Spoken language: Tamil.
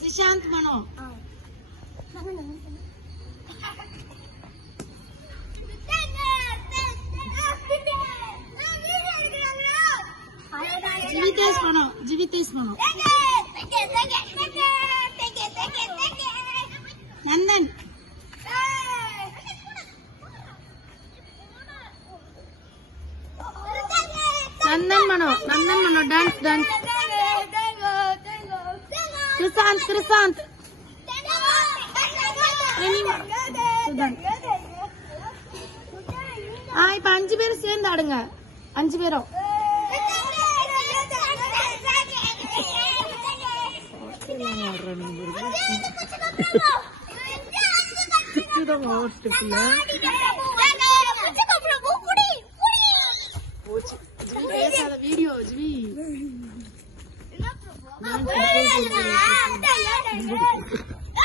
சிஷாந்த் மனோ. ஜிவிதேஷ் மனோ. ஜிவிதேஷ் மனோ. நந்தன். நந்தன் மனோ. நந்தன் மனோ. Dance dance. கிருசாந்த். கிருசாந்த். இப்ப 5 பேரும் சேர்ந்து ஆடுங்க. 5 பேரும். வீடியோ